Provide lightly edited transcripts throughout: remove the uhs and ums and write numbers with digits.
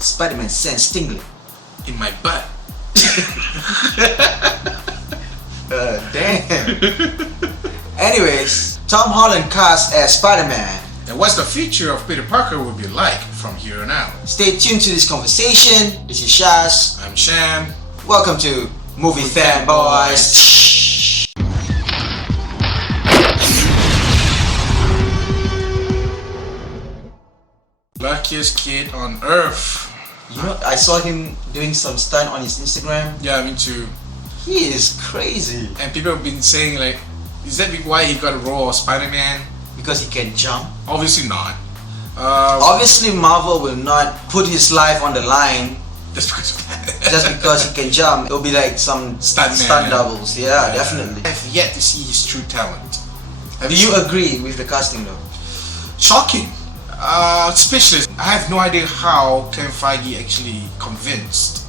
Spider-Man sense tingling in my butt. Damn. Anyways, Tom Holland cast as Spider-Man. And what's the future of Peter Parker will be like from here on out? Stay tuned to this conversation. This is Shaz. I'm Syam. Welcome to Movie Fanboys. Luckiest kid on earth. You know, I saw him doing some stunt on his Instagram. Yeah, me too. He is crazy. And people have been saying like, is that why he got a role of Spider-Man? Because he can jump. Obviously not. Obviously Marvel will not put his life on the line Just because of that. just because he can jump. It'll be like some stunt doubles. Yeah, definitely. I've yet to see his true talent. Do you agree with the casting though? Shocking. Speechless. I have no idea how Kevin Feige actually convinced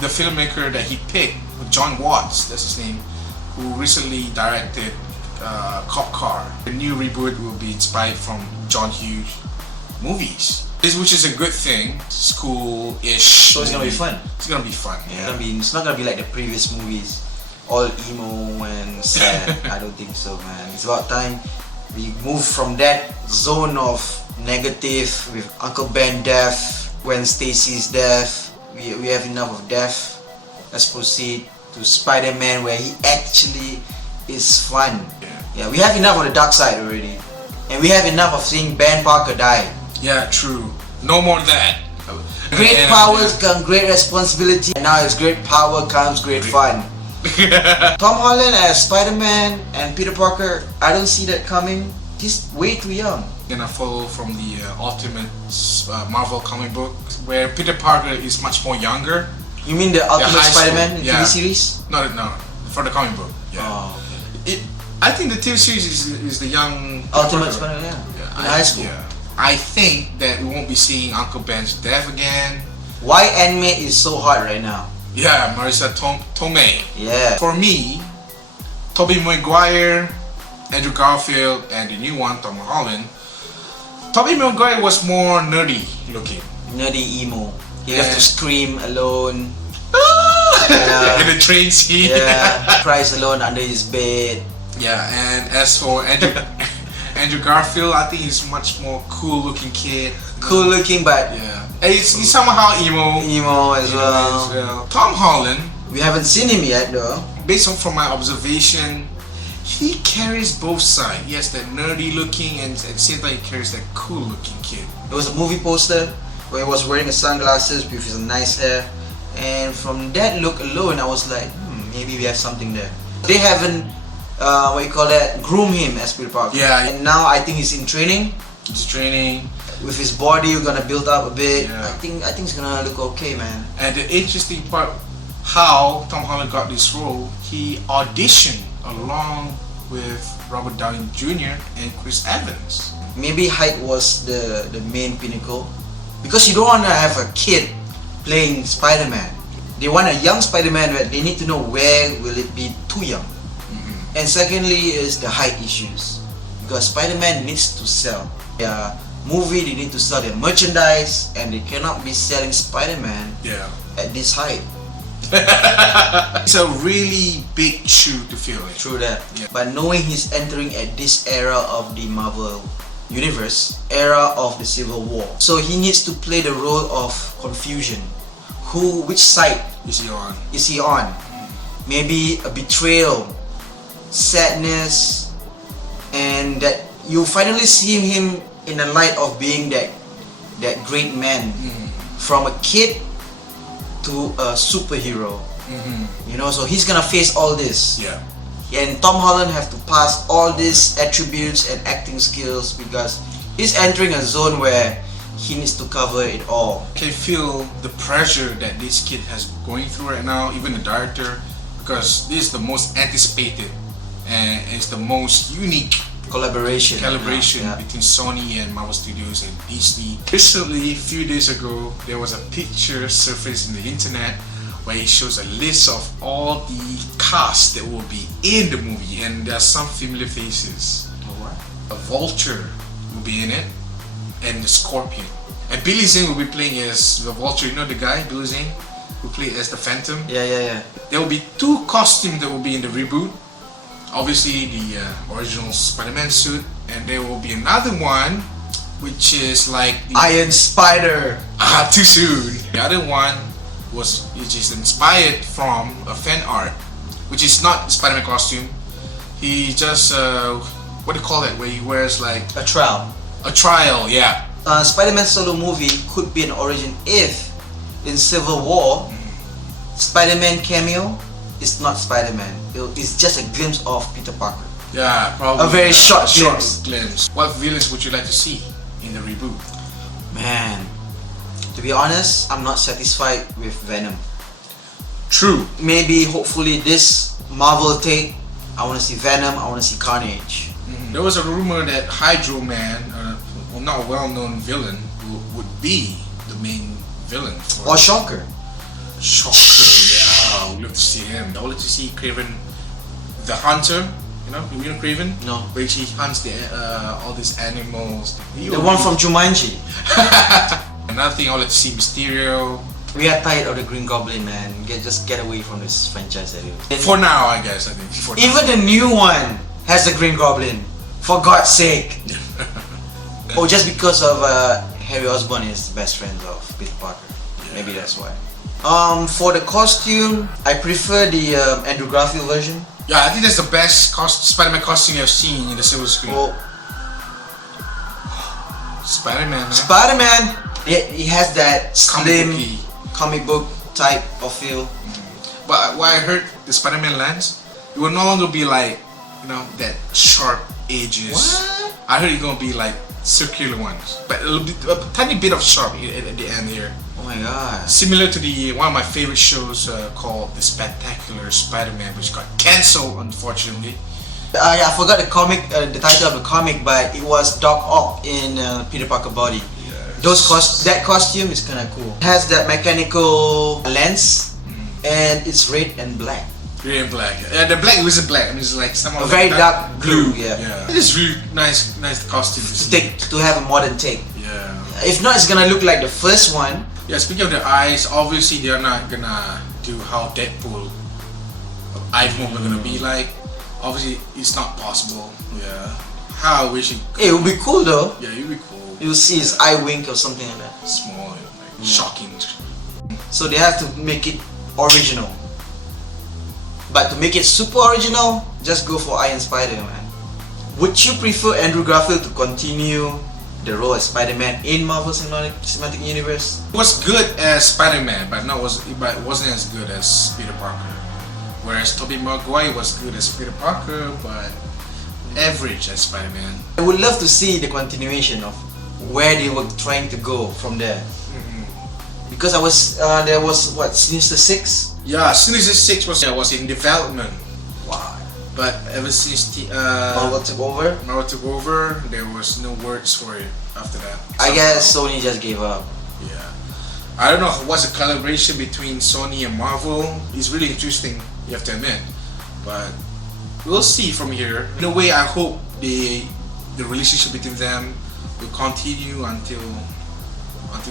the filmmaker that he picked, John Watts, that's his name, who recently directed Cop Car. The new reboot will be inspired from John Hughes movies, which is a good thing. It's cool-ish. So it's gonna be fun. It's gonna be fun. Yeah. It's not gonna be like the previous movies, all emo and sad. I don't think so, man. It's about time we move from that zone of negative with Uncle Ben death, when Stacy's death. We have enough of death. Let's proceed to Spider-Man, where he actually is fun. Yeah, we have enough of the dark side already, and we have enough of seeing Ben Parker die. Yeah, true. No more of that. Great powers come great responsibility, and now as great power comes great fun. Tom Holland as Spider-Man and Peter Parker, I don't see that coming. He's way too young. Gonna follow from the Ultimate Marvel comic book, where Peter Parker is much more younger. You mean the Ultimate high school, Spider-Man yeah. TV series? No, for the comic book. Yeah. Oh, okay. I think the TV series is the young Ultimate Parker. Spider-Man, yeah. In high school. Yeah. I think that we won't be seeing Uncle Ben's death again. Why anime is so hot right now? Yeah, Marisa Tomei. Yeah. For me, Tobey Maguire, Andrew Garfield, and the new one, Tom Holland. Tobey Maguire was more nerdy looking. Nerdy emo. He have to scream alone. In the train scene. Yeah. Cries alone under his bed. Yeah, and as for Andrew Garfield, I think he's much more cool looking kid. Cool looking, but yeah, and he's somehow emo. Emo as well. Tom Holland, We haven't seen him yet though. based on from my observation, he carries both sides. He has that nerdy looking, and at the same time he carries that cool looking kid. There was a movie poster where he was wearing a sunglasses with his nice hair, and from that look alone I was like, maybe we have something there. They haven't groom him as Peter Parker. Yeah. And now I think he's in training. He's training. With his body, we're gonna build up a bit. Yeah. I think it's gonna look okay, man. And the interesting part, how Tom Holland got this role, he auditioned along with Robert Downey Jr. and Chris Evans. Maybe height was the main pinnacle, because you don't want to have a kid playing Spider-Man. They want a young Spider-Man, but they need to know where will it be too young. And secondly is the height issues, because Spider-Man needs to sell. Yeah, movie, they need to sell their merchandise, and they cannot be selling Spider-Man at this height. It's a really big shoe to fill. True that. Yeah. But knowing he's entering at this era of the Marvel Universe, era of the Civil War, so he needs to play the role of confusion. Which side Is he on? Maybe a betrayal, sadness, and that you finally see him in the light of being that great man, from a kid to a superhero. You know, so he's gonna face all this. Yeah. And Tom Holland have to pass all these attributes and acting skills, because he's entering a zone where he needs to cover it all. I can feel the pressure that this kid has going through right now, even the director, because this is the most anticipated and it's the most unique Collaboration between Sony and Marvel Studios and Disney. Recently, a few days ago, there was a picture surfaced in the internet where he shows a list of all the cast that will be in the movie, and there are some familiar faces. A vulture will be in it, and the scorpion. And Billy Zane will be playing as the Vulture. You know the guy, Billy Zane, who played as the Phantom. Yeah. There will be 2 costumes that will be in the reboot. Obviously, the original Spider-Man suit, and there will be another one, which is like the Iron Spider. too soon. The other one which is inspired from a fan art, which is not Spider-Man costume. He just what do you call it? Where he wears like A trial. a trial, yeah. Spider-Man solo movie could be an origin if in Civil War Spider-Man cameo is not Spider-Man. It's just a glimpse of Peter Parker. Yeah, probably A very short glimpse. What villains would you like to see in the reboot? Man, to be honest, I'm not satisfied with Venom. True. Maybe, hopefully, this Marvel take, I want to see Venom, I want to see Carnage. There was a rumor that Hydro Man, not a well-known villain, would be the main villain. Or Shocker. Shocker, yeah, we'd love to see him. I would like to see Craven the Hunter. You know Craven? No. Where he hunts all these animals. The one from Jumanji. Another thing I would like to see Mysterio. We are tired of the Green Goblin, man. Just get away from this franchise. For now, I guess. I think. For now. Even the new one has the Green Goblin. For God's sake. Oh, just because of Harry Osborn is the best friend of Peter Parker. Yeah. Maybe that's why. For the costume, I prefer the Andrew Garfield version. Yeah, I think that's the best Spider-Man costume I've seen in the silver screen. Oh. Spider-Man, man. Spider-Man, he has that slim comic book type of feel. But what I heard, the Spider-Man lens, it will no longer be like, that sharp edges. What? I heard it's gonna be like circular ones, but it'll be a tiny bit of sharp at the end here. Oh my god. Similar to one of my favorite shows called The Spectacular Spider-Man, which got cancelled unfortunately. Yeah, I forgot the title of the comic, but it was Doc Ock in Peter Parker body. Yes. That costume is kind of cool. It has that mechanical lens, and it's red and black. Red and black. Yeah, the black isn't black. I mean, it's like some a very dark blue. Yeah. It is really nice costume to have a modern take. Yeah. If not, it's gonna look like the first one. Yeah. Speaking of the eyes, obviously they're not gonna do how Deadpool eye movement gonna be like. Obviously, it's not possible. Yeah. How I wish it would be cool though. Yeah, it would be cool. You'll see his eye wink or something like that. Small, shocking. So they have to make it original. But to make it super original, just go for Iron Spider, man. Would you prefer Andrew Garfield to continue the role as Spider-Man in Marvel Cinematic Universe? He was good as Spider-Man, but it wasn't as good as Peter Parker. Whereas Tobey Maguire was good as Peter Parker, but average as Spider-Man. I would love to see the continuation of where they were trying to go from there. Because there was what, Sinister Six? Yeah, Sinister Six was in development. Wow. But ever since Marvel took over, there was no words for it after that. I guess Sony just gave up. Yeah. I don't know what's the collaboration between Sony and Marvel. It's really interesting, you have to admit. But we'll see from here. In a way, I hope the relationship between them will continue until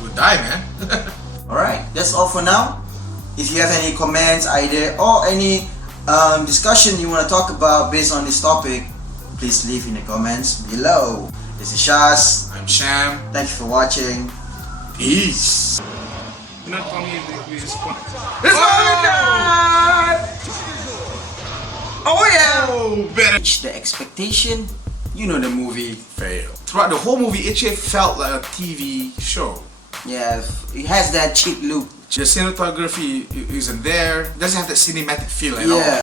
we die, man. Alright, that's all for now. If you have any comments, idea, or any discussion you want to talk about based on this topic, please leave in the comments below. This is Shaz. I'm Syam. Thank you for watching. Peace. You're not telling me this point. Oh yeah! Oh, better. Reach the expectation, you know the movie failed. Throughout the whole movie, it actually felt like a TV show. Yeah, it has that cheap look. The cinematography isn't there. It doesn't have that cinematic feel at all.